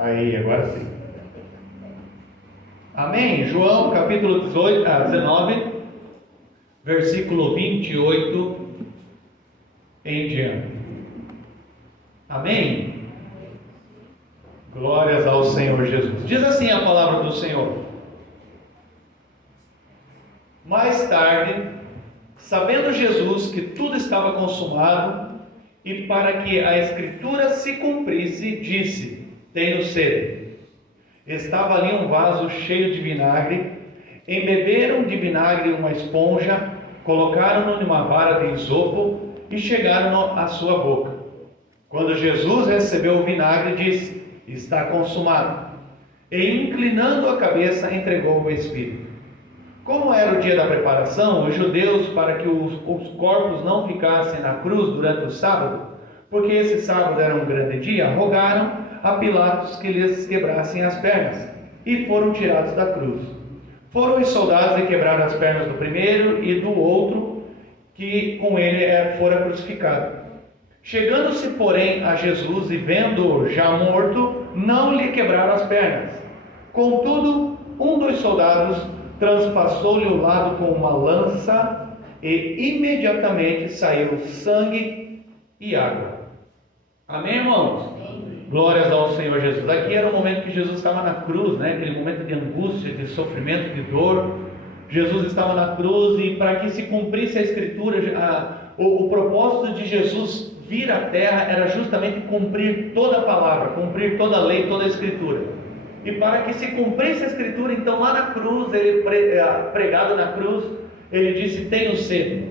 Aí, agora sim. Amém? João capítulo 19, versículo 28 em diante. Amém? Glórias ao Senhor Jesus. Diz assim a palavra do Senhor. Mais tarde, sabendo Jesus que tudo estava consumado, e para que a Escritura se cumprisse, disse: tenho sede. Estava ali um vaso cheio de vinagre. Embeberam de vinagre uma esponja, colocaram-no numa vara de isopo e chegaram-no à sua boca. Quando Jesus recebeu o vinagre, disse: está consumado. E inclinando a cabeça, entregou o Espírito. Como era o dia da preparação, os judeus, para que os corpos não ficassem na cruz durante o sábado, porque esse sábado era um grande dia, rogaram a Pilatos que lhes quebrassem as pernas, e foram tirados da cruz. Foram os soldados e quebraram as pernas do primeiro e do outro, que com ele fora crucificado. Chegando-se, porém, a Jesus e vendo-o já morto, não lhe quebraram as pernas. Contudo, um dos soldados transpassou-lhe o lado com uma lança, e imediatamente saiu sangue e água. Amém, irmãos? Glórias ao Senhor Jesus. Aqui era o momento que Jesus estava na cruz, né? Aquele momento de angústia, de sofrimento, de dor. Jesus estava na cruz, e para que se cumprisse a Escritura, o propósito de Jesus vir à terra era justamente cumprir toda a palavra, cumprir toda a lei, toda a Escritura. E para que se cumprisse a Escritura, então lá na cruz, ele pregado na cruz, ele disse: tenho sede.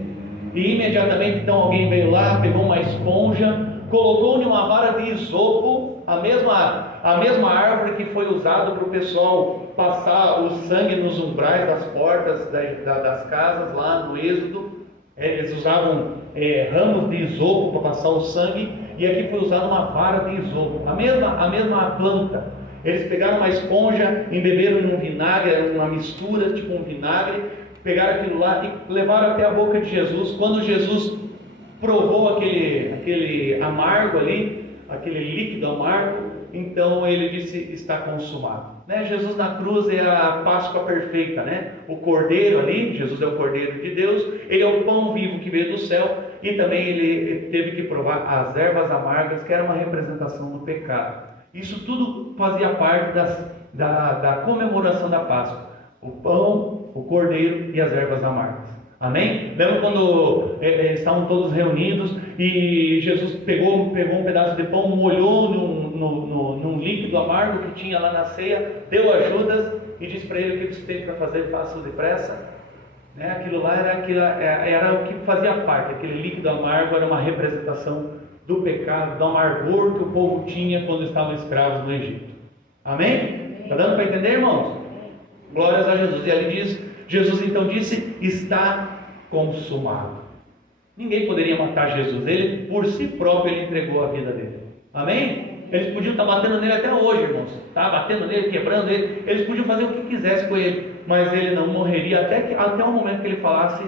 E imediatamente então alguém veio lá, pegou uma esponja, colocou-lhe uma vara de isopo, a mesma árvore que foi usada para o pessoal passar o sangue nos umbrais das portas das casas lá no Êxodo. Eles usavam ramos de isopo para passar o sangue, e aqui foi usada uma vara de isopo, a mesma planta. Eles pegaram uma esponja, embeberam num vinagre, uma mistura, tipo um vinagre, pegaram aquilo lá e levaram até a boca de Jesus. Quando Jesus provou aquele amargo ali, aquele líquido amargo, então ele disse: está consumado. Jesus na cruz é a Páscoa perfeita, né? O Cordeiro ali, Jesus é o Cordeiro de Deus, ele é o pão vivo que veio do céu, e também ele teve que provar as ervas amargas, que era uma representação do pecado. Isso tudo fazia parte da comemoração da Páscoa: o pão, o cordeiro e as ervas amargas. Amém? Lembra quando estavam todos reunidos e Jesus pegou um pedaço de pão, molhou num líquido amargo que tinha lá na ceia, deu a Judas e disse para ele: o que você tem para fazer, faça depressa. Aquilo lá era o que fazia parte. Aquele líquido amargo era uma representação do pecado, do amargor que o povo tinha quando estavam escravos no Egito. Amém? Está dando para entender, irmãos? Glórias a Jesus. E ali diz, Jesus então disse: está consumado. Ninguém poderia matar Jesus. Ele, por si próprio, ele entregou a vida dele. Amém? Eles podiam estar batendo nele até hoje, irmãos. Batendo nele, quebrando ele. Eles podiam fazer o que quisesse com ele, mas ele não morreria até o momento que ele falasse: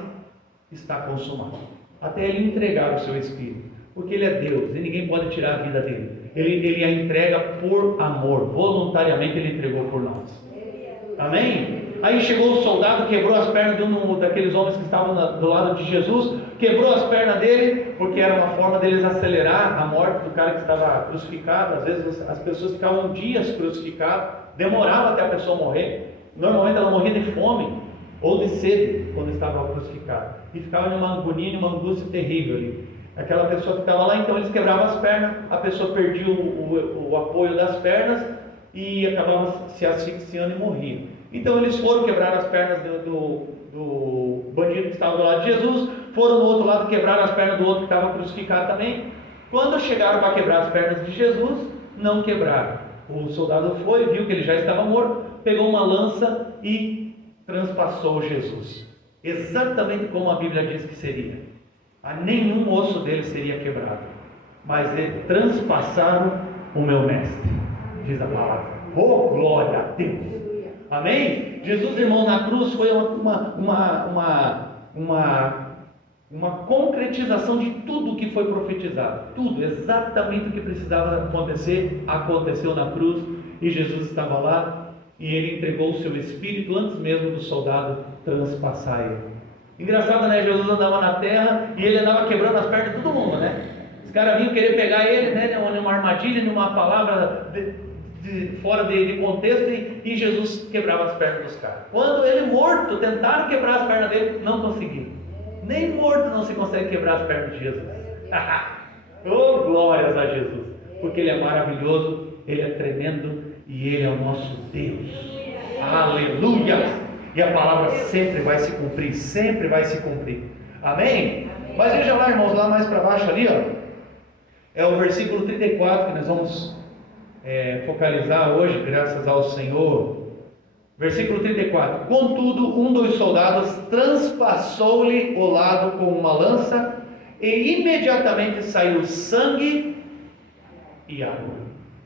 está consumado. Até ele entregar o seu espírito. Porque ele é Deus e ninguém pode tirar a vida dele. Ele a entrega por amor, voluntariamente ele entregou por nós. Amém? Aí chegou o soldado, quebrou as pernas de um daqueles homens que estavam do lado de Jesus, quebrou as pernas dele, porque era uma forma deles acelerar a morte do cara que estava crucificado. Às vezes as pessoas ficavam dias crucificadas, demorava até a pessoa morrer. Normalmente ela morria de fome ou de sede quando estava crucificada, e ficava numa agonia, numa angústia terrível ali. Aquela pessoa que estava lá, então eles quebravam as pernas, a pessoa perdia o apoio das pernas e acabava se asfixiando e morria. Então eles foram quebrar as pernas do bandido que estava do lado de Jesus, foram do outro lado quebrar as pernas do outro que estava crucificado também. Quando chegaram para quebrar as pernas de Jesus, não quebraram. O soldado foi, viu que ele já estava morto, pegou uma lança e transpassou Jesus, exatamente como a Bíblia diz que seria. Nenhum osso dele seria quebrado, mas eles transpassaram o meu mestre, diz a palavra. Oh, glória a Deus! Amém? Jesus, irmão, na cruz foi uma concretização de tudo o que foi profetizado. Tudo, exatamente o que precisava acontecer, aconteceu na cruz. e Jesus estava lá, e ele entregou o seu espírito antes mesmo do soldado transpassar ele. Engraçado, né? Jesus andava na terra e ele andava quebrando as pernas de todo mundo, né? Os caras vinham querer pegar ele, né? Numa armadilha, numa palavra fora de contexto, e Jesus quebrava as pernas dos caras. Quando ele morto, tentaram quebrar as pernas dele, não conseguiram. Nem morto não se consegue quebrar as pernas de Jesus. Oh, glórias a Jesus, porque ele é maravilhoso, ele é tremendo e ele é o nosso Deus. Aleluia! E a palavra sempre vai se cumprir, sempre vai se cumprir. Amém? Mas veja lá, irmãos, lá mais para baixo ali, ó, é o versículo 34 que nós vamos focalizar hoje, graças ao Senhor. Versículo 34: Contudo, um dos soldados transpassou-lhe o lado com uma lança, e imediatamente saiu sangue e água.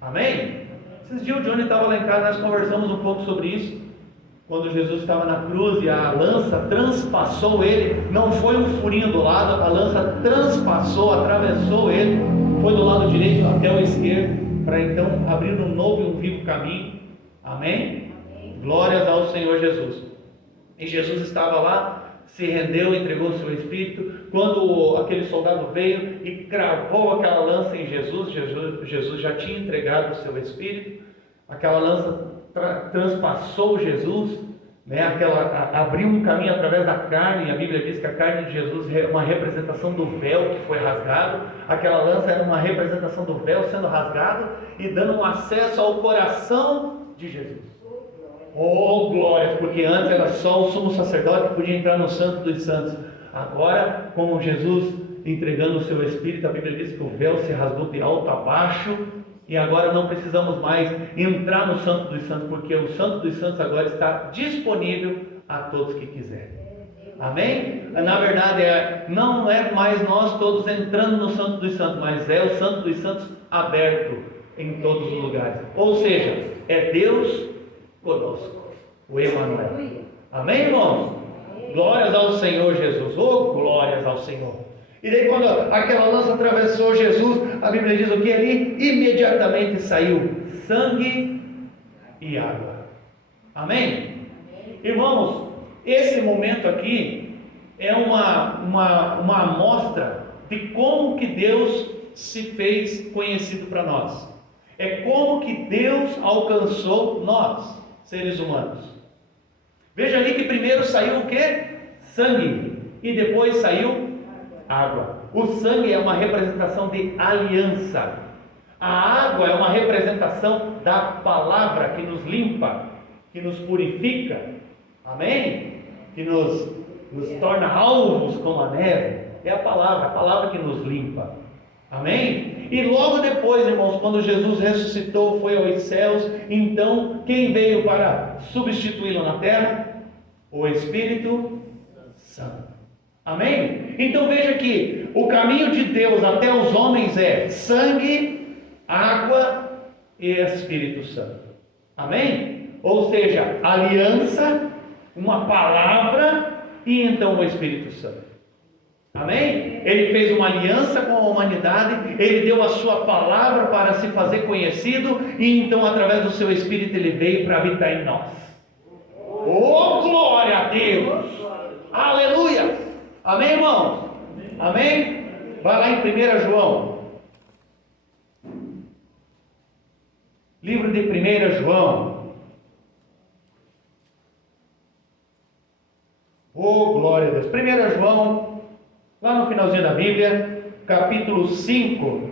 Amém? Esses dias o Johnny estava lá em casa, nós conversamos um pouco sobre isso. Quando Jesus estava na cruz e a lança transpassou ele, não foi um furinho do lado, a lança transpassou, atravessou ele, foi do lado direito até o esquerdo, para então abrir um novo e um vivo caminho. Amém? Glórias ao Senhor Jesus. E Jesus estava lá, se rendeu, entregou o seu espírito. Quando aquele soldado veio e cravou aquela lança em Jesus, Jesus já tinha entregado o seu espírito. Aquela lança transpassou Jesus, né? Abriu um caminho através da carne. A Bíblia diz que a carne de Jesus é uma representação do véu que foi rasgado. Aquela lança era uma representação do véu sendo rasgado e dando um acesso ao coração de Jesus. Oh, glórias, porque antes era só o sumo sacerdote que podia entrar no Santo dos Santos. Agora, como Jesus entregando o seu Espírito, a Bíblia diz que o véu se rasgou de alto a baixo, e agora não precisamos mais entrar no Santo dos Santos, porque o Santo dos Santos agora está disponível a todos que quiserem. Amém? Na verdade, não é mais nós todos entrando no Santo dos Santos, mas é o Santo dos Santos aberto em todos os lugares. Ou seja, é Deus conosco, o Emanuel. Amém, irmãos? Glórias ao Senhor Jesus. Oh, glórias ao Senhor. E daí quando aquela lança atravessou Jesus, a Bíblia diz o que ali? Imediatamente saiu sangue e água. Amém? Irmãos, esse momento aqui é uma amostra de como que Deus se fez conhecido para nós. É como que Deus alcançou nós, seres humanos. Veja ali que primeiro saiu o que? Sangue. E depois saiu água. O sangue é uma representação de aliança. A água é uma representação da palavra que nos limpa, que nos purifica. Amém? Que nos torna alvos como a neve. É a palavra que nos limpa. Amém? E logo depois, irmãos, quando Jesus ressuscitou, foi aos céus, então quem veio para substituí-lo na terra? O Espírito Santo. Amém? Então veja que o caminho de Deus até os homens é sangue, água e Espírito Santo. Amém? Ou seja, aliança, uma palavra e então o Espírito Santo. Amém? Ele fez uma aliança com a humanidade, ele deu a sua palavra para se fazer conhecido, e então através do seu Espírito ele veio para habitar em nós. Oh, glória a Deus! Aleluia! Amém, irmãos? Amém? Vai lá em 1 João. Livro de 1 João. Oh, glória a Deus! 1 João, lá no finalzinho da Bíblia, capítulo 5.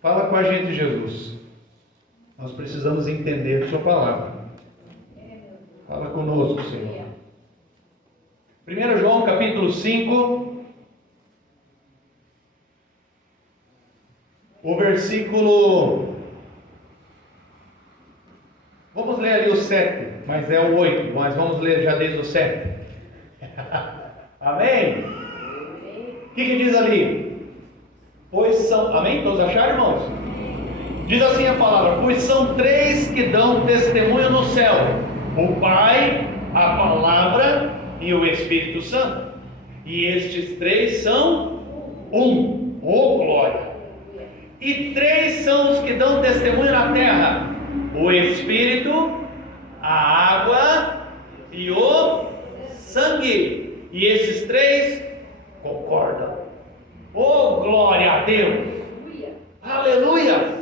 Fala com a gente, Jesus. Nós precisamos entender a sua palavra. Fala conosco, Senhor. 1 João, capítulo 5. O versículo... Vamos ler ali o 7, mas é o 8, mas vamos ler já desde o 7. Amém? O que diz ali? Pois são... Amém? Todos acharam, irmãos? Diz assim a palavra: pois são três que dão testemunho no céu: o Pai, a Palavra e o Espírito Santo. E estes três são um. Oh, glória! E três são os que dão testemunho na terra: o Espírito, a água e o sangue. E esses três concordam. Oh, glória a Deus! Aleluia!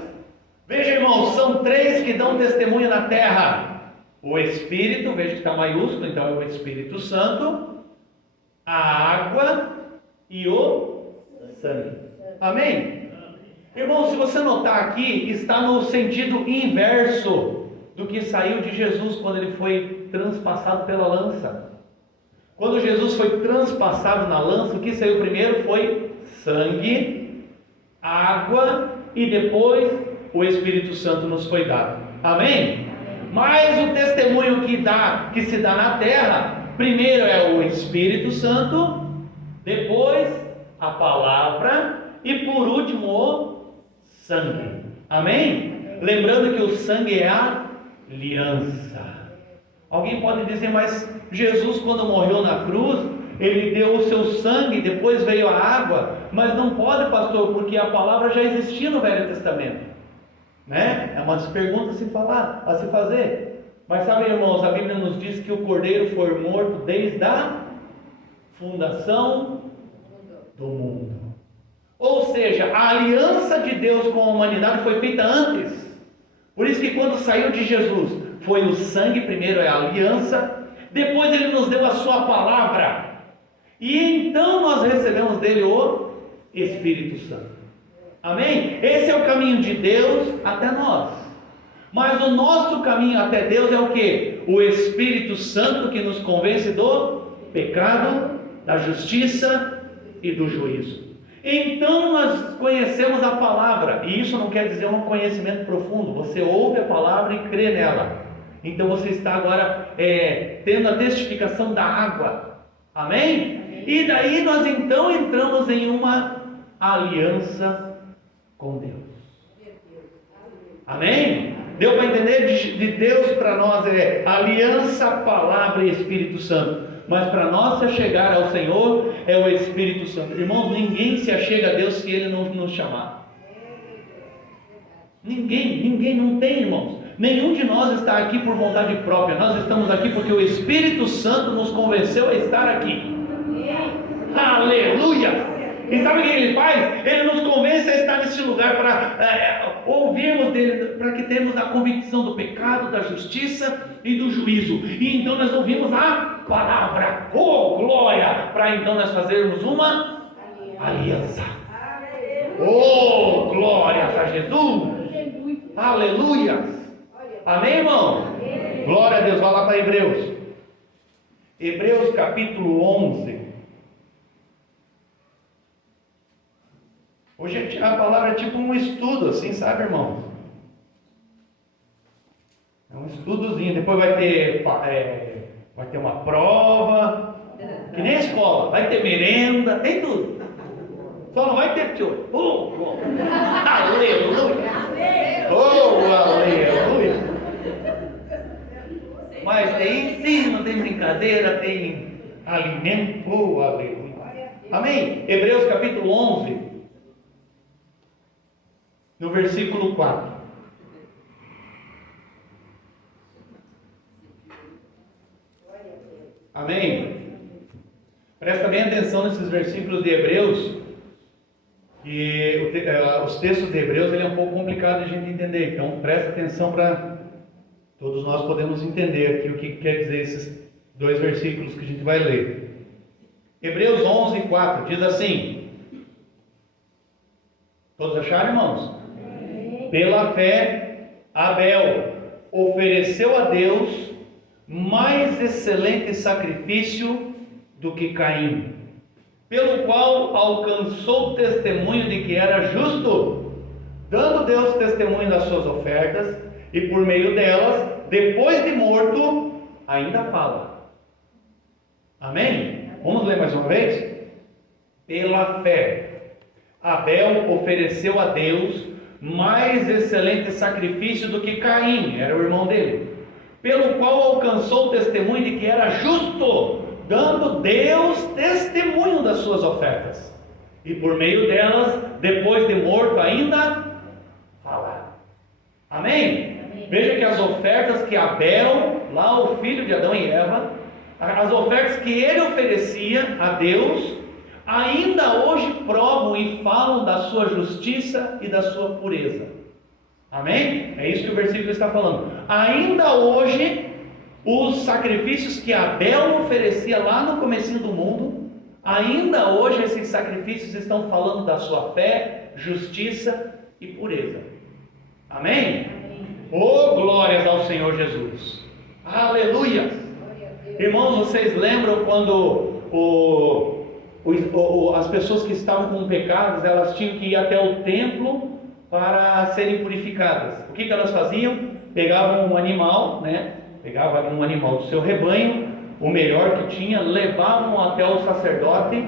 Veja, irmãos, são três que dão testemunho na terra: o Espírito, veja que está maiúsculo, então é o Espírito Santo, a água e o sangue. Amém? Irmão, se você notar aqui, está no sentido inverso do que saiu de Jesus quando ele foi transpassado pela lança. Quando Jesus foi transpassado na lança, o que saiu primeiro foi sangue, água e depois o Espírito Santo nos foi dado. Amém? Mas o testemunho que se dá na terra, primeiro é o Espírito Santo, depois a palavra e por último o sangue. Amém? Lembrando que o sangue é a aliança. Alguém pode dizer, mas Jesus, quando morreu na cruz, ele deu o seu sangue, depois veio a água. Mas não pode, pastor, porque a palavra já existia no Velho Testamento, né? É uma pergunta a se fazer. Mas sabe, irmãos, a Bíblia nos diz que o Cordeiro foi morto desde a fundação do mundo. Ou seja, a aliança de Deus com a humanidade foi feita antes. Por isso que quando saiu de Jesus, foi o sangue, primeiro é a aliança, depois ele nos deu a sua palavra, e então nós recebemos dele o Espírito Santo. Amém? Esse é o caminho de Deus até nós. Mas o nosso caminho até Deus é o que? O Espírito Santo, que nos convence do pecado, da justiça e do juízo. Então nós conhecemos a palavra, e isso não quer dizer um conhecimento profundo. Você ouve a palavra e crê nela. Então você está agora tendo a testificação da água. Amém? E daí nós então entramos em uma aliança com Deus. Amém? Deu para entender? De Deus para nós é aliança, palavra e Espírito Santo. Mas para nós se chegar ao Senhor é o Espírito Santo. Irmãos, ninguém se achega a Deus se Ele não nos chamar. Ninguém não tem, irmãos. Nenhum de nós está aqui por vontade própria. Nós estamos aqui porque o Espírito Santo nos convenceu a estar aqui. Aleluia! E sabe o que Ele faz? Ele nos convence a estar nesse lugar para ouvirmos dele, para que tenhamos a convicção do pecado, da justiça e do juízo. E então nós ouvimos a palavra, oh glória, para então nós fazermos uma aliança. Oh glória a Jesus! Aleluia! Amém, irmão? Glória a Deus. Vai lá para Hebreus. Hebreus capítulo 11. Hoje a palavra é tipo um estudo, assim, sabe, irmão? É um estudozinho. Depois vai ter uma prova, que nem a escola. Vai ter merenda, tem tudo. Só não vai ter tio. Oh, aleluia! Oh, aleluia! Mas tem ensino, tem brincadeira, tem alimento. Oh, aleluia! Amém? Hebreus capítulo 11, no versículo 4. Amém? Presta bem atenção nesses versículos de Hebreus, que os textos de Hebreus ele é um pouco complicado de a gente entender, então presta atenção para todos nós podemos entender aqui o que quer dizer esses dois versículos que a gente vai ler. Hebreus 11, 4 diz assim: todos acharam, irmãos? Pela fé, Abel ofereceu a Deus mais excelente sacrifício do que Caim, pelo qual alcançou testemunho de que era justo, dando Deus testemunho das suas ofertas, e por meio delas, depois de morto, ainda fala. Amém? Vamos ler mais uma vez? Pela fé, Abel ofereceu a Deus mais excelente sacrifício do que Caim, era o irmão dele, pelo qual alcançou o testemunho de que era justo, dando Deus testemunho suas ofertas. E por meio delas, depois de morto, ainda falar. Amém? Amém? Veja que as ofertas que Abel, lá o filho de Adão e Eva, as ofertas que ele oferecia a Deus, ainda hoje provam e falam da sua justiça e da sua pureza. Amém? É isso que o versículo está falando. Ainda hoje, os sacrifícios que Abel oferecia lá no comecinho do mundo, ainda hoje esses sacrifícios estão falando da sua fé, justiça e pureza. Amém? Oh, glórias ao Senhor Jesus. Aleluia! Irmãos, vocês lembram quando as pessoas que estavam com pecados, elas tinham que ir até o templo para serem purificadas? O que elas faziam? Pegavam um animal, né? Pegavam um animal do seu rebanho, o melhor que tinha, levavam até o sacerdote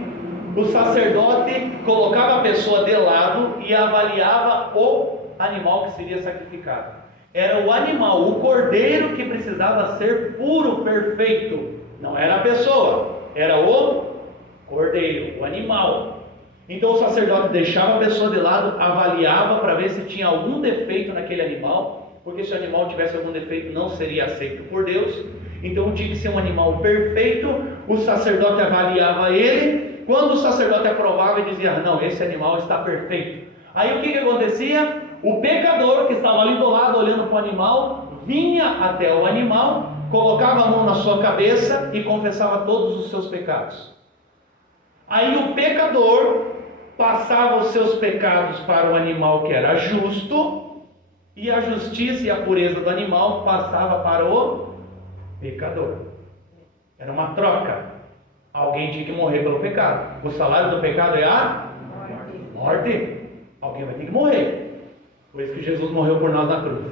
colocava a pessoa de lado e avaliava o animal que seria sacrificado. Era o animal, o cordeiro, que precisava ser puro, perfeito. Não era a pessoa, era o cordeiro, o animal. Então o sacerdote deixava a pessoa de lado, avaliava para ver se tinha algum defeito naquele animal, porque se o animal tivesse algum defeito não seria aceito por Deus. Então tinha que ser um animal perfeito. O sacerdote avaliava ele. Quando o sacerdote aprovava e dizia: não, esse animal está perfeito. Aí o que acontecia? O pecador que estava ali do lado olhando para o animal, vinha até o animal, colocava a mão na sua cabeça e confessava todos os seus pecados. Aí o pecador passava os seus pecados para o animal que era justo, e a justiça e a pureza do animal passava para o pecador. Era uma troca. Alguém tinha que morrer pelo pecado. O salário do pecado é a morte. Alguém vai ter que morrer. Por isso que Jesus morreu por nós na cruz.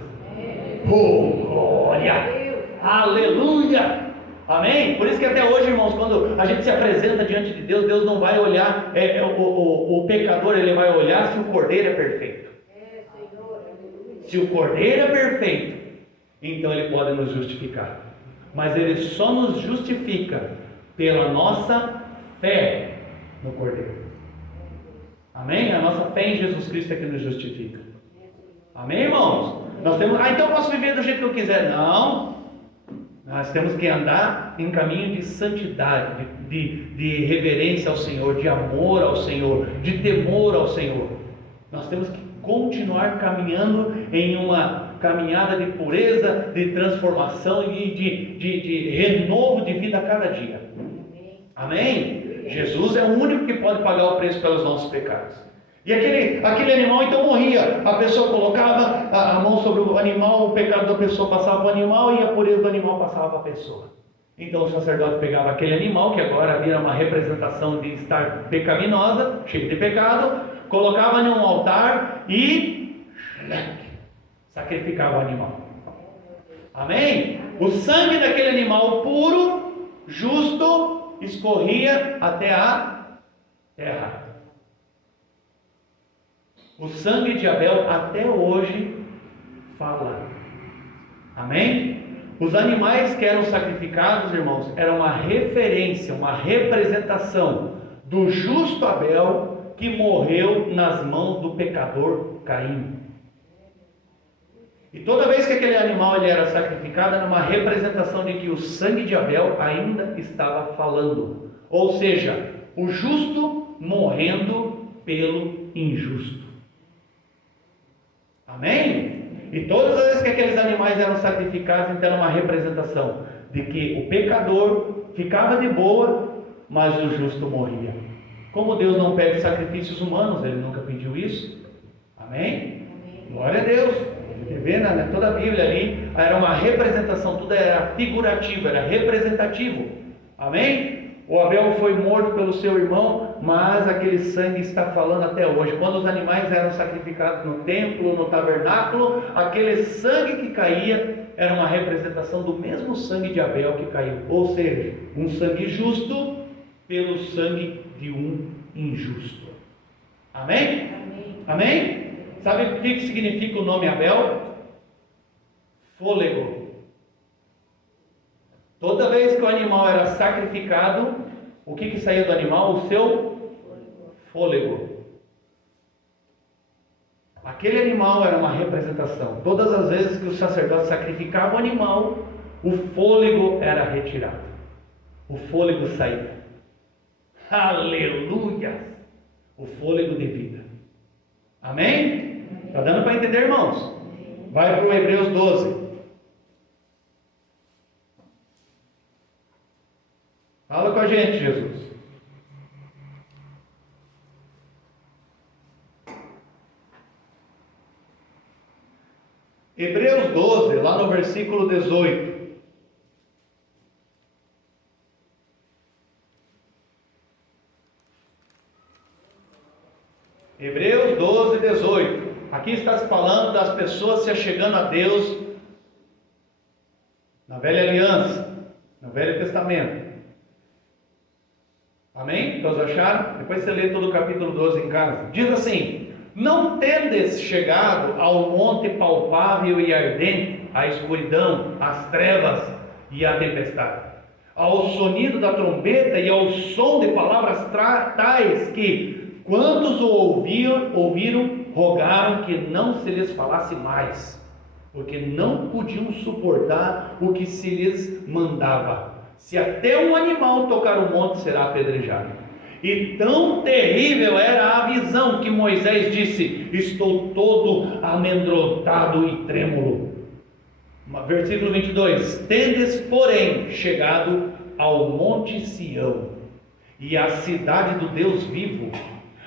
Oh, glória! Aleluia! Amém? Por isso que até hoje, irmãos, quando a gente se apresenta diante de Deus, Deus não vai olhar o pecador, Ele vai olhar se o cordeiro é perfeito. Se o cordeiro é perfeito, então Ele pode nos justificar. Mas Ele só nos justifica pela nossa fé no cordeiro. Amém? A nossa fé em Jesus Cristo é que nos justifica. Amém, irmãos? Nós temos, então eu posso viver do jeito que eu quiser. Não. Nós temos que andar em caminho de santidade, de reverência ao Senhor, de amor ao Senhor, de temor ao Senhor. Nós temos que continuar caminhando em uma caminhada de pureza, de transformação e de renovo de vida a cada dia. Amém? Jesus é o único que pode pagar o preço pelos nossos pecados. E aquele animal então morria. A pessoa colocava a mão sobre o animal, o pecado da pessoa passava para o animal e a pureza do animal passava para a pessoa. Então o sacerdote pegava aquele animal, que agora vira uma representação de estar pecaminosa, cheio de pecado, colocava em um altar e sacrificava o animal. Amém? O sangue daquele animal puro, justo, escorria até a terra. O sangue de Abel até hoje fala. Amém? Os animais que eram sacrificados, irmãos, era uma referência, uma representação do justo Abel que morreu nas mãos do pecador Caim. E toda vez que aquele animal ele era sacrificado, era uma representação de que o sangue de Abel ainda estava falando. Ou seja, o justo morrendo pelo injusto. Amém? E todas as vezes que aqueles animais eram sacrificados, então era uma representação de que o pecador ficava de boa, mas o justo morria. Como Deus não pede sacrifícios humanos, Ele nunca pediu isso. Amém? Glória a Deus. A gente vê, né? Toda a Bíblia ali era uma representação, tudo era figurativo, era representativo. Amém? O Abel foi morto pelo seu irmão, mas aquele sangue está falando até hoje. Quando os animais eram sacrificados no templo, no tabernáculo, aquele sangue que caía era uma representação do mesmo sangue de Abel que caiu. Ou seja, um sangue justo pelo sangue de um injusto. Amém? Amém? Amém? Sabe o que significa o nome Abel? Fôlego. Toda vez que o animal era sacrificado, o que saía do animal? O seu fôlego. Aquele animal era uma representação. Todas as vezes que o sacerdote sacrificava o animal, o fôlego era retirado. O fôlego saía. Aleluia! O fôlego de vida. Amém? Está dando para entender, irmãos? Vai para o Hebreus 12. Fala com a gente, Jesus. Hebreus 12, lá no versículo 18. Hebreus 12, 18. Aqui está se falando das pessoas se achegando a Deus na velha aliança, no Velho Testamento. Amém? Todos acharam? Depois você lê todo o capítulo 12 em casa. Diz assim: não tendes chegado ao monte palpável e ardente, à escuridão, às trevas e à tempestade, ao sonido da trombeta e ao som de palavras tais que, quantos o ouviram, rogaram que não se lhes falasse mais, porque não podiam suportar o que se lhes mandava. Se até um animal tocar o monte, será apedrejado. E tão terrível era a visão que Moisés disse: estou todo amedrontado e trêmulo. Versículo 22. Tendes, porém, chegado ao monte Sião, e à cidade do Deus vivo,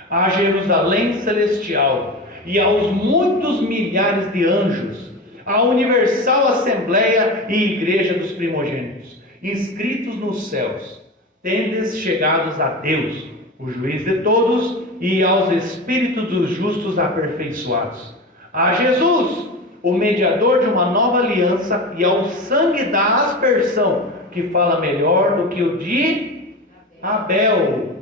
a Jerusalém celestial, e aos muitos milhares de anjos, a universal assembleia e igreja dos primogênitos, inscritos nos céus. Tendes chegados a Deus, o juiz de todos, e aos espíritos dos justos aperfeiçoados, a Jesus, o mediador de uma nova aliança, e ao sangue da aspersão, que fala melhor do que o de Abel.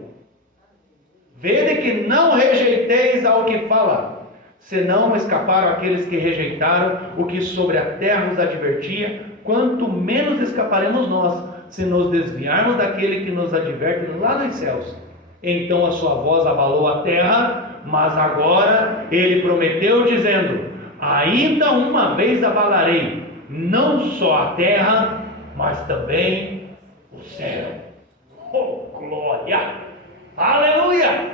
Vede que não rejeiteis ao que fala, senão escaparam aqueles que rejeitaram o que sobre a terra os advertia, quanto menos escaparemos nós, se nos desviarmos daquele que nos adverte lá dos céus. Então a sua voz abalou a terra, mas agora ele prometeu, dizendo: ainda uma vez abalarei, não só a terra, mas também o céu. Oh, glória! Aleluia!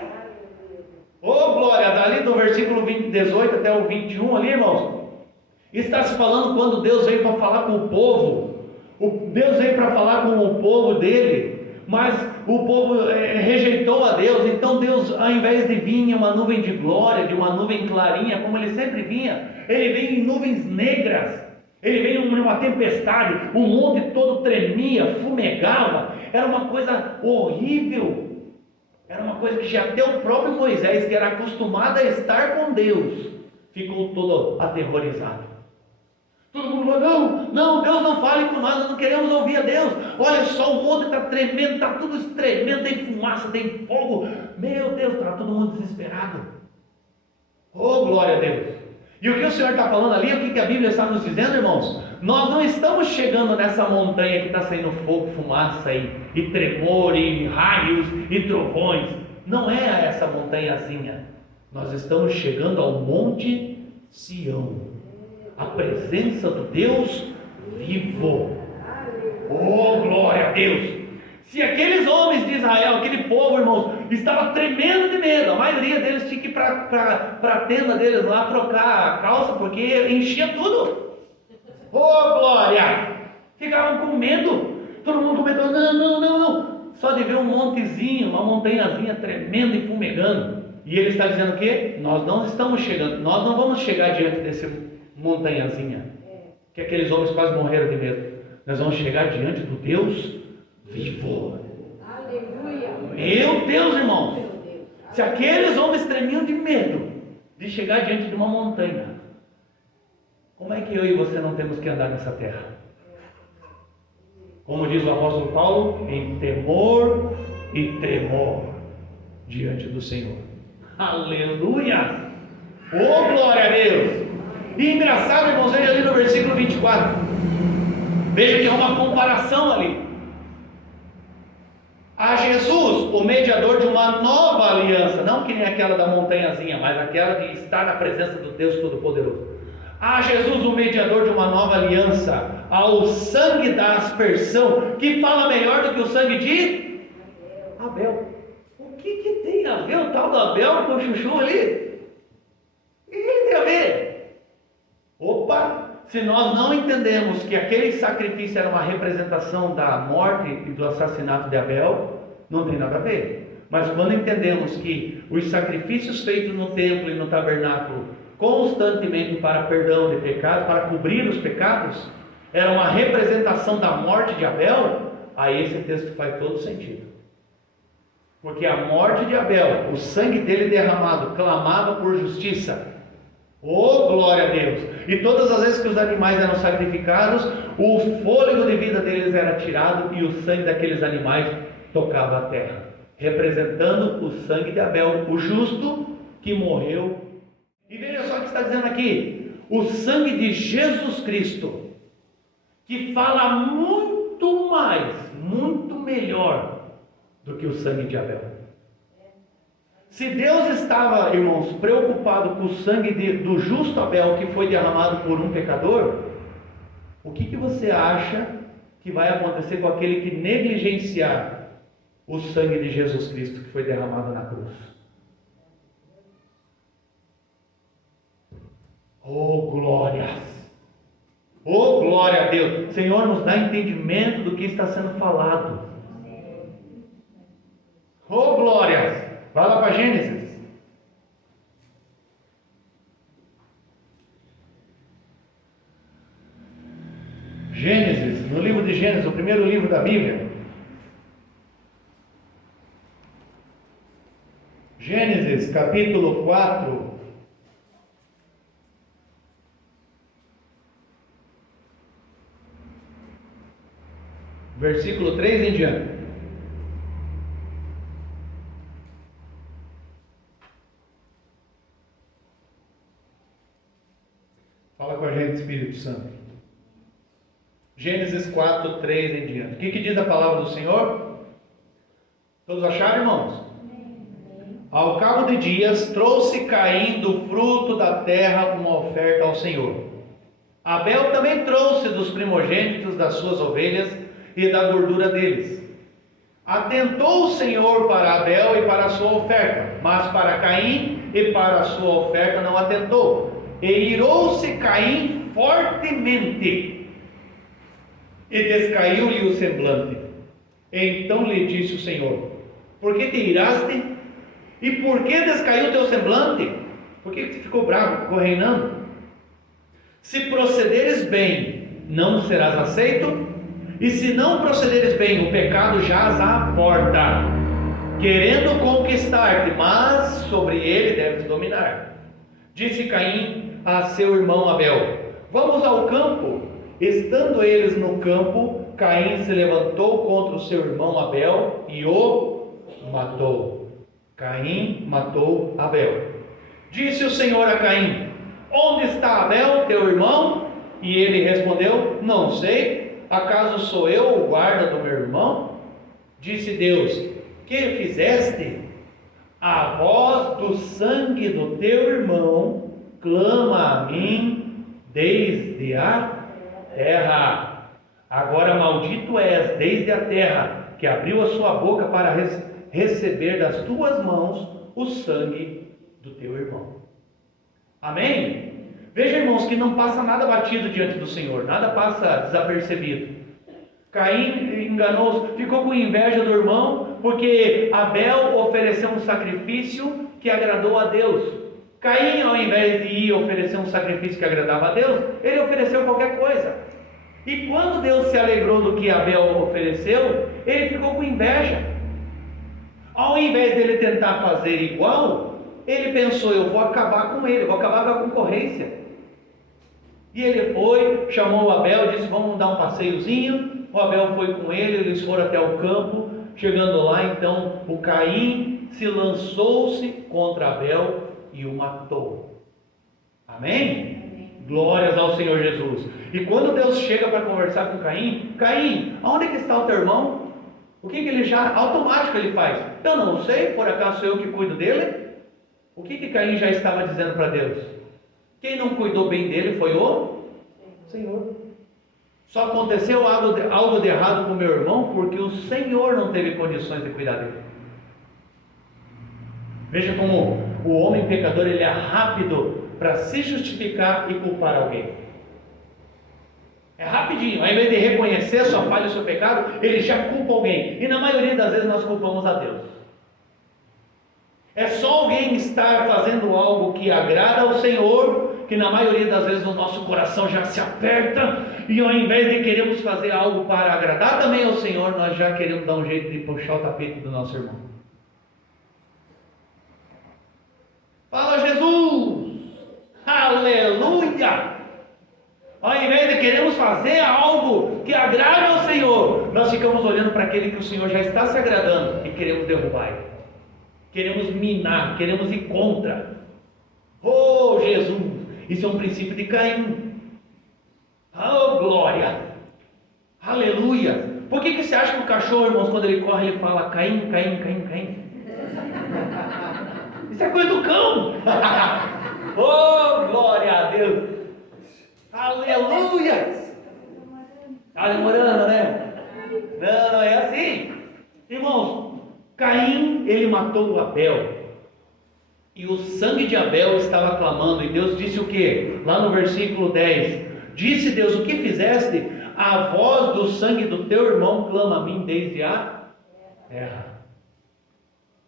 Oh, glória! Dali do versículo 18 até o 21 ali, irmãos, está se falando quando Deus veio para falar com o povo. Deus veio para falar com o povo dele, mas o povo rejeitou a Deus. Então Deus, ao invés de vir em uma nuvem de glória, de uma nuvem clarinha, como ele sempre vinha, ele veio em nuvens negras. Ele veio em uma tempestade, o monte todo tremia, fumegava. Era uma coisa horrível. Era uma coisa que até o próprio Moisés, que era acostumado a estar com Deus, ficou todo aterrorizado. Todo mundo falou: não, Deus não fale com nós não queremos ouvir a Deus. Olha só, o mundo está tremendo, está tudo tremendo, tem fumaça, tem fogo. Meu Deus, está todo mundo desesperado. Oh, glória a Deus! E o que o Senhor está falando ali, o que a Bíblia está nos dizendo, irmãos? Nós não estamos chegando nessa montanha que está saindo fogo, fumaça e tremor, e raios, e trovões. Não é essa montanhazinha. Nós estamos chegando ao monte Sião, a presença do Deus vivo. Oh, glória a Deus! Se aqueles homens de Israel, aquele povo, irmãos, estava tremendo de medo, a maioria deles tinha que ir para a tenda deles lá trocar a calça, porque enchia tudo. Oh, glória! Ficavam com medo, todo mundo com medo. Não. Só de ver um montezinho, uma montanhazinha tremenda e fumegando. E ele está dizendo o quê? Nós não estamos chegando, nós não vamos chegar diante desse montanhazinha, que aqueles homens quase morreram de medo. Nós vamos chegar diante do Deus vivo. Aleluia. Meu Deus, irmãos, se aqueles homens tremiam de medo de chegar diante de uma montanha, como é que eu e você não temos que andar nessa terra? Como diz o apóstolo Paulo, em temor e tremor diante do Senhor. Aleluia! Oh, glória a Deus! E engraçado, irmãos, veja ali no versículo 24. Veja que é uma comparação ali. A Jesus, o mediador de uma nova nova aliança, não que nem aquela da montanhazinha, mas aquela de estar na presença do Deus Todo-Poderoso. Há Jesus, o mediador de uma nova aliança, ao sangue da aspersão, que fala melhor do que o sangue de Abel. O que tem a ver o tal do Abel com o chuchu ali? O que ele tem a ver? Opa! Se nós não entendemos que aquele sacrifício era uma representação da morte e do assassinato de Abel, não tem nada a ver. Mas quando entendemos que os sacrifícios feitos no templo e no tabernáculo, constantemente para perdão de pecados, para cobrir os pecados, era uma representação da morte de Abel, aí esse texto faz todo sentido. Porque a morte de Abel, o sangue dele derramado, clamava por justiça. Oh, glória a Deus! E todas as vezes que os animais eram sacrificados, o fôlego de vida deles era tirado e o sangue daqueles animais tocava a terra, representando o sangue de Abel, o justo que morreu. E veja só o que está dizendo aqui: o sangue de Jesus Cristo, que fala muito mais, muito melhor do que o sangue de Abel. Se Deus estava, irmãos, preocupado com o sangue do justo Abel que foi derramado por um pecador, o que você acha que vai acontecer com aquele que negligenciar o sangue de Jesus Cristo que foi derramado na cruz? Oh, glórias! Oh, glória a Deus! Senhor, nos dá entendimento do que está sendo falado. Oh, glórias! Vai lá para Gênesis. Gênesis, no livro de Gênesis, o primeiro livro da Bíblia. Gênesis, capítulo 4. Versículo 3 em diante. Fala com a gente, Espírito Santo. Gênesis 4, 3 em diante. O que diz a palavra do Senhor? Todos acharam, irmãos? Ao cabo de dias, trouxe Caim do fruto da terra uma oferta ao Senhor. Abel também trouxe dos primogênitos das suas ovelhas e da gordura deles. Atentou o Senhor para Abel e para a sua oferta, mas para Caim e para a sua oferta não atentou. E irou-se Caim fortemente, e descaiu-lhe o semblante. Então lhe disse o Senhor: por que te iraste? E por que descaiu o teu semblante? Por que você ficou bravo, ficou reinando? Se procederes bem, não serás aceito, e se não procederes bem, o pecado jaz à porta, querendo conquistar-te, mas sobre ele deves dominar. Disse Caim a seu irmão Abel: vamos ao campo. Estando eles no campo, Caim se levantou contra o seu irmão Abel e o matou. Caim matou Abel. Disse o Senhor a Caim: onde está Abel, teu irmão? E ele respondeu: não sei. Acaso sou eu o guarda do meu irmão? Disse Deus: que fizeste? A voz do sangue do teu irmão clama a mim desde a terra. Agora maldito és desde a terra, que abriu a sua boca para receber das tuas mãos o sangue do teu irmão. Amém? Veja, irmãos, que não passa nada batido diante do Senhor, nada passa desapercebido. Caim enganou-se, ficou com inveja do irmão, porque Abel ofereceu um sacrifício que agradou a Deus. Caim, ao invés de ir oferecer um sacrifício que agradava a Deus, ele ofereceu qualquer coisa. E quando Deus se alegrou do que Abel ofereceu, ele ficou com inveja. Ao invés dele tentar fazer igual, ele pensou: eu vou acabar com ele, vou acabar com a concorrência. E ele foi, chamou o Abel, disse: vamos dar um passeiozinho. O Abel foi com ele, eles foram até o campo. Chegando lá, então, o Caim se lançou-se contra Abel e o matou. Amém? Glórias ao Senhor Jesus. E quando Deus chega para conversar com Caim: Caim, aonde é que está o teu irmão? O que ele já, automático ele faz? Eu não sei, por acaso sou eu que cuido dele? O que Caim já estava dizendo para Deus? Quem não cuidou bem dele foi o Senhor. Só aconteceu algo de errado com meu irmão porque o Senhor não teve condições de cuidar dele. Veja como o homem pecador ele é rápido para se justificar e culpar alguém. É rapidinho, ao invés de reconhecer sua falha e seu pecado, ele já culpa alguém. E na maioria das vezes nós culpamos a Deus. É só alguém estar fazendo algo que agrada ao Senhor, que na maioria das vezes o nosso coração já se aperta, e ao invés de queremos fazer algo para agradar também ao Senhor, nós já queremos dar um jeito de puxar o tapete do nosso irmão. Fala Jesus! Aleluia! Ao invés de queremos fazer algo que agrade ao Senhor, nós ficamos olhando para aquele que o Senhor já está se agradando e queremos derrubar ele. Queremos minar, queremos ir contra. Oh Jesus! Isso é um princípio de Caim. Oh glória! Aleluia! Por que você acha que o cachorro, irmãos, quando ele corre, ele fala Caim, Caim, Caim, Caim? Isso é coisa do cão! Oh glória a Deus! Aleluia! Está demorando, né? Não, é assim. Irmãos, Caim, ele matou Abel. E o sangue de Abel estava clamando. E Deus disse o quê? Lá no versículo 10. Disse Deus, o que fizeste? A voz do sangue do teu irmão clama a mim desde a terra.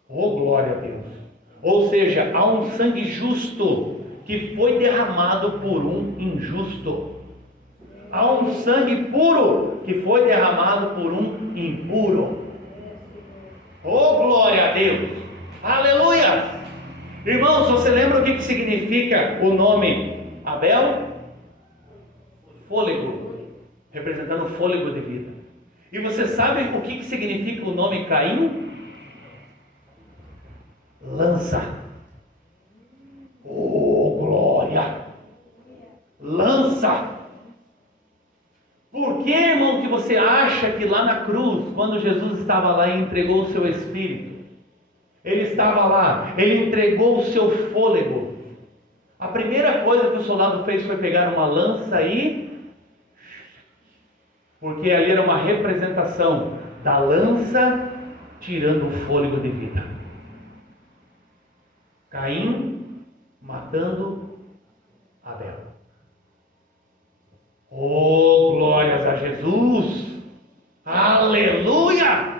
Oh glória a Deus! Ou seja, há um sangue justo que foi derramado por um injusto. Há um sangue puro que foi derramado por um impuro. Oh glória a Deus! Aleluia! Irmãos, você lembra o que significa o nome Abel? Fôlego, representando o fôlego de vida. E você sabe o que significa o nome Caim? Lança. Oh glória! Lança. Por que, irmão, que você acha que lá na cruz, quando Jesus estava lá e entregou o seu espírito, ele estava lá, ele entregou o seu fôlego. A primeira coisa que o soldado fez foi pegar uma lança porque ali era uma representação da lança tirando o fôlego de vida. Caim matando Abel. Oh, glórias a Jesus! Aleluia!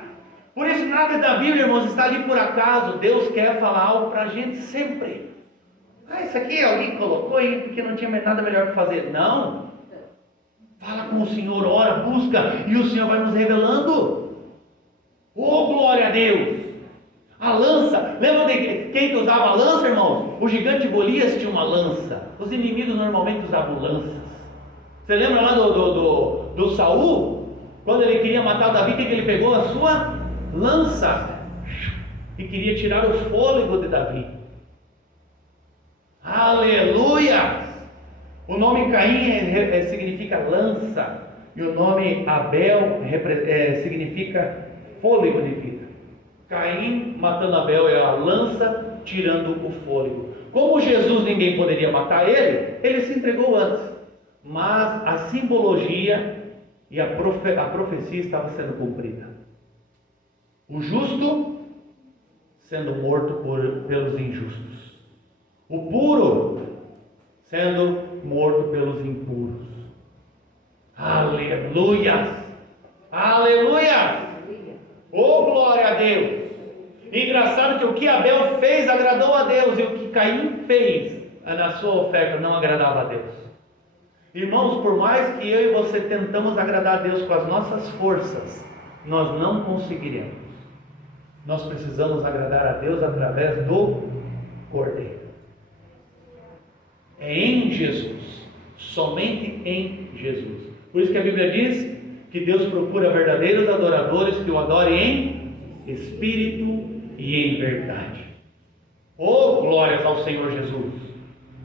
Por isso nada da Bíblia, irmãos, está ali por acaso. Deus quer falar algo para a gente sempre. Isso aqui alguém colocou aí porque não tinha nada melhor que fazer. Não. Fala com o Senhor, ora, busca, e o Senhor vai nos revelando. Oh, glória a Deus! A lança, lembra de quem que usava a lança, irmãos? O gigante Golias tinha uma lança. Os inimigos normalmente usavam lanças. Você lembra lá do Saul? Quando ele queria matar Davi, o que ele pegou? A sua lança. E queria tirar o fôlego de Davi. Aleluia! O nome Caim significa lança. E o nome Abel significa fôlego de vida. Caim matando Abel é a lança tirando o fôlego. Como Jesus ninguém poderia matar ele se entregou antes. Mas a simbologia e a profecia estava sendo cumprida. O justo sendo morto pelos injustos. O puro sendo morto pelos impuros. Aleluia! Aleluia! Oh, glória a Deus! Engraçado que o que Abel fez agradou a Deus, e o que Caim fez na sua oferta não agradava a Deus. Irmãos, por mais que eu e você tentamos agradar a Deus com as nossas forças, nós não conseguiremos. Nós precisamos agradar a Deus através do Cordeiro. É em Jesus, somente em Jesus. Por isso que a Bíblia diz que Deus procura verdadeiros adoradores que o adorem em espírito e em verdade. Oh, glórias ao Senhor Jesus.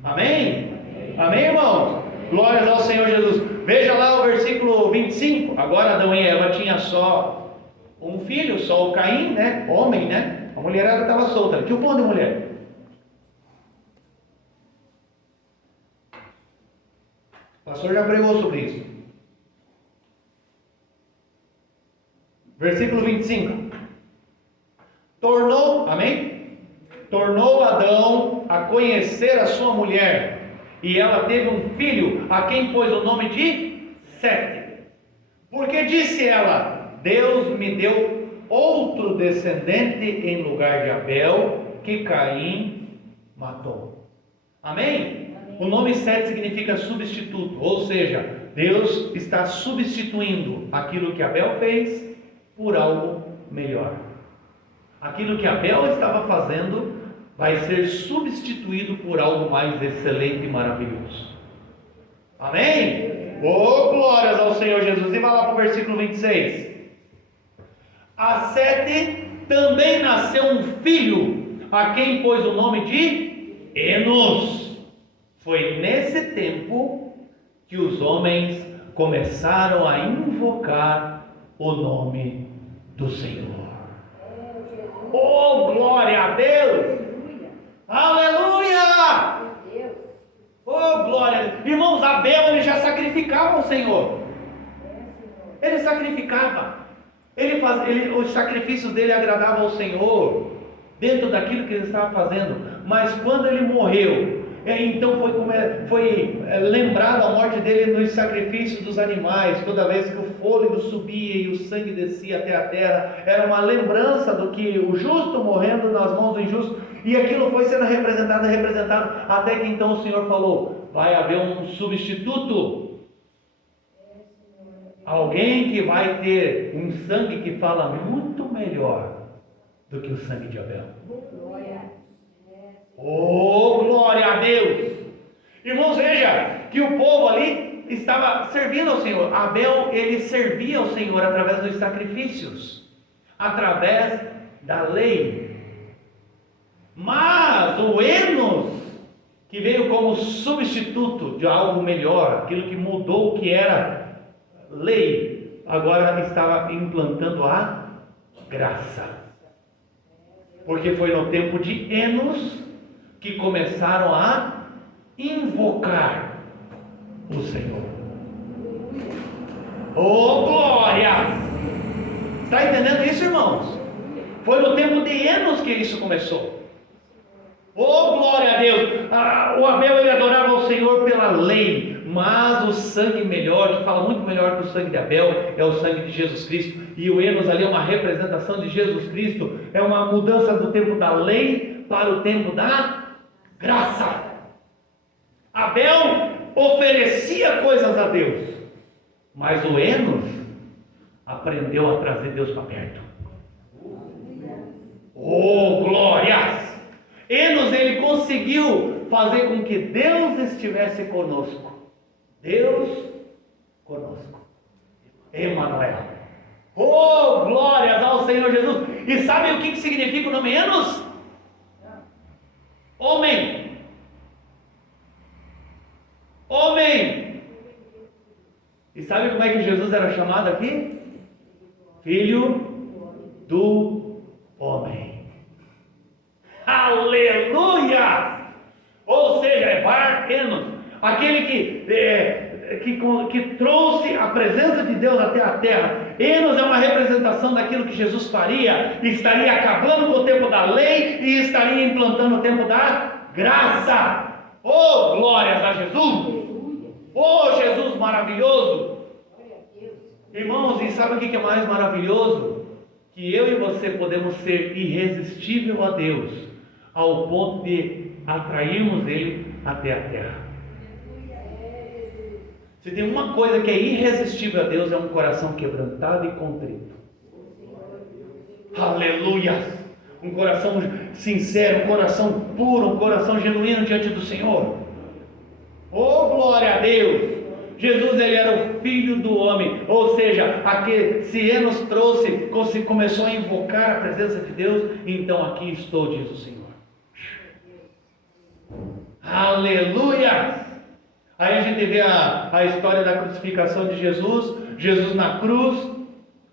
Amém? Amém, irmãos? Glórias ao Senhor Jesus. Veja lá o versículo 25. Agora Adão e Eva tinham só um filho, só o Caim, né? Homem, né? A mulherada estava solta. Que o pão de mulher? O pastor já pregou sobre isso. Versículo 25. Amém? Tornou Adão a conhecer a sua mulher, e ela teve um filho, a quem pôs o nome de Sete. Porque disse ela: Deus me deu outro descendente em lugar de Abel, que Caim matou. Amém? O nome Sete significa substituto, ou seja, Deus está substituindo aquilo que Abel fez por algo melhor. Aquilo que Abel estava fazendo vai ser substituído por algo mais excelente e maravilhoso. Amém? Oh, glórias ao Senhor Jesus. E vai lá para o versículo 26. A Sete também nasceu um filho, a quem pôs o nome de Enos. Foi nesse tempo que os homens começaram a invocar o nome do Senhor. Oh, glória a Deus! Aleluia! Oh, glória a Deus! Irmãos, Abel, ele já sacrificava ao Senhor. Ele sacrificava. Os sacrifícios dele agradavam ao Senhor, dentro daquilo que ele estava fazendo. Mas quando ele morreu, então foi lembrado a morte dele nos sacrifícios dos animais. Toda vez que o fôlego subia e o sangue descia até a terra, era uma lembrança do que o justo morrendo nas mãos do injusto. E aquilo foi sendo representado, até que então o Senhor falou: vai haver um substituto, alguém que vai ter um sangue que fala muito melhor do que o sangue de Abel. Oh, glória a Deus! Irmãos, veja que o povo ali estava servindo ao Senhor. Abel, ele servia ao Senhor através dos sacrifícios, através da lei. Mas o Enos, que veio como substituto de algo melhor, aquilo que mudou o que era lei, agora estava implantando a graça. Porque foi no tempo de Enos que começaram a invocar o Senhor. Oh, glória! Está entendendo isso, irmãos? Foi no tempo de Enos que isso começou. Oh, glória a Deus! O Abel, ele adorava o Senhor pela lei, mas o sangue melhor, que fala muito melhor que o sangue de Abel, é o sangue de Jesus Cristo. E o Enos ali é uma representação de Jesus Cristo, é uma mudança do tempo da lei para o tempo da graça. Abel oferecia coisas a Deus, mas o Enos aprendeu a trazer Deus para perto. Oh, glórias! Enos, ele conseguiu fazer com que Deus estivesse conosco. Deus conosco. Emanuel. Oh, glórias ao Senhor Jesus. E sabe o que significa o nome Enos? Homem. Homem. E sabe como é que Jesus era chamado aqui? Filho do homem. Aleluia! Ou seja, é Bar Enos, aquele que trouxe a presença de Deus até a terra. Enos é uma representação daquilo que Jesus faria, estaria acabando com o tempo da lei e estaria implantando o tempo da graça. Oh, glórias a Jesus! Oh, Jesus maravilhoso! Irmãos, e sabe o que é mais maravilhoso? Que eu e você podemos ser irresistível a Deus, ao ponto de atrairmos Ele até a terra. Se tem uma coisa que é irresistível a Deus, é um coração quebrantado e contrito. Aleluia! Um coração sincero, um coração puro, um coração genuíno diante do Senhor. Oh, glória a Deus! Jesus, ele era o Filho do homem, ou seja, se Enos começou a invocar a presença de Deus, então aqui estou, diz o Senhor. Aleluia! Aí a gente vê a história da crucificação de Jesus, Jesus na cruz,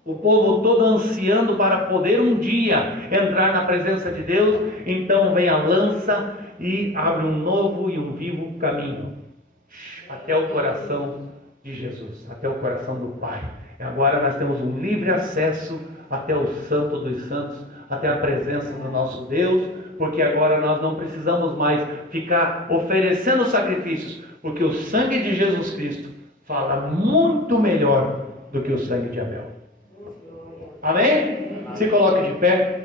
o povo todo ansiando para poder um dia entrar na presença de Deus. Então vem a lança e abre um novo e um vivo caminho até o coração de Jesus, até o coração do Pai. E agora nós temos um livre acesso até o Santo dos Santos, até a presença do nosso Deus, porque agora nós não precisamos mais ficar oferecendo sacrifícios, porque o sangue de Jesus Cristo fala muito melhor do que o sangue de Abel. Amém? Se coloque de pé.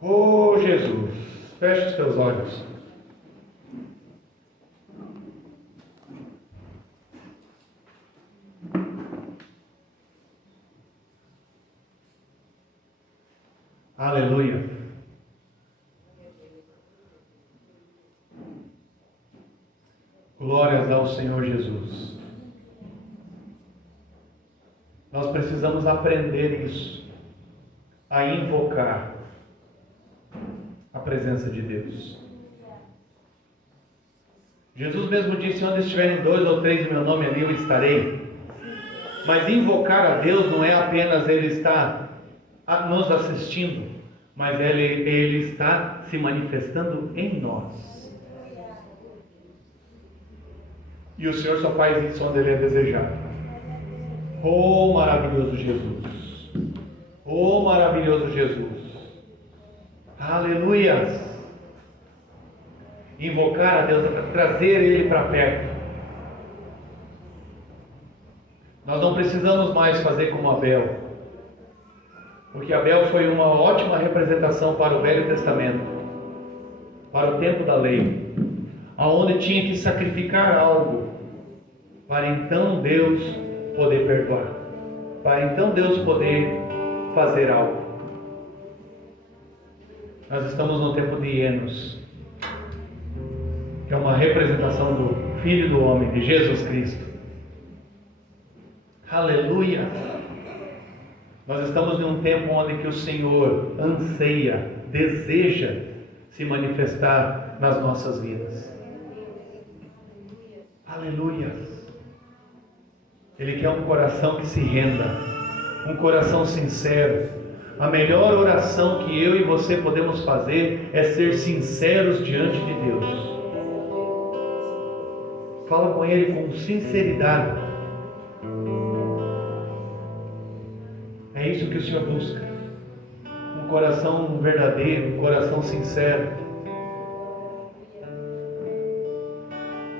Oh Jesus, feche os teus olhos. Aleluia. Glórias ao Senhor Jesus. Nós precisamos aprender isso, a invocar a presença de Deus. Jesus mesmo disse: onde estiverem 2 ou 3 em meu nome, ali eu estarei. Mas invocar a Deus não é apenas Ele estar nos assistindo, mas Ele está se manifestando em nós. E o Senhor só faz isso onde Ele é desejado. Oh maravilhoso Jesus! Oh maravilhoso Jesus! Aleluia! Invocar a Deus é para trazer Ele para perto. Nós não precisamos mais fazer como Abel, porque Abel foi uma ótima representação para o Velho Testamento, para o tempo da lei, aonde tinha que sacrificar algo, para então Deus poder perdoar, para então Deus poder fazer algo. Nós estamos no tempo de Enos, que é uma representação do Filho do Homem, de Jesus Cristo. Aleluia! Nós estamos em um tempo onde que o Senhor anseia, deseja se manifestar nas nossas vidas. Aleluia! Ele quer um coração que se renda, um coração sincero. A melhor oração que eu e você podemos fazer é ser sinceros diante de Deus. Fala com Ele com sinceridade. É isso que o Senhor busca. Um coração verdadeiro, um coração sincero.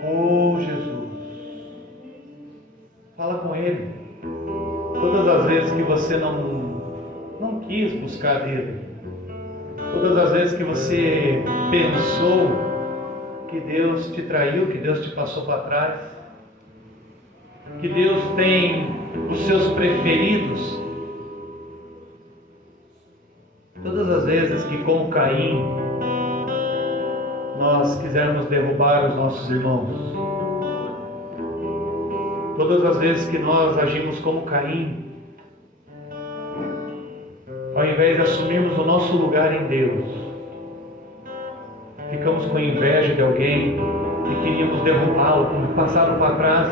Oh Jesus, fala com Ele. Todas as vezes que você não quis buscar dele, todas as vezes que você pensou que Deus te traiu, que Deus te passou para trás, que Deus tem os seus preferidos, todas as vezes que, como Caim, nós quisermos derrubar os nossos irmãos, todas as vezes que nós agimos como Caim, ao invés de assumirmos o nosso lugar em Deus, ficamos com inveja de alguém e queríamos derrubá-lo, passá-lo para trás,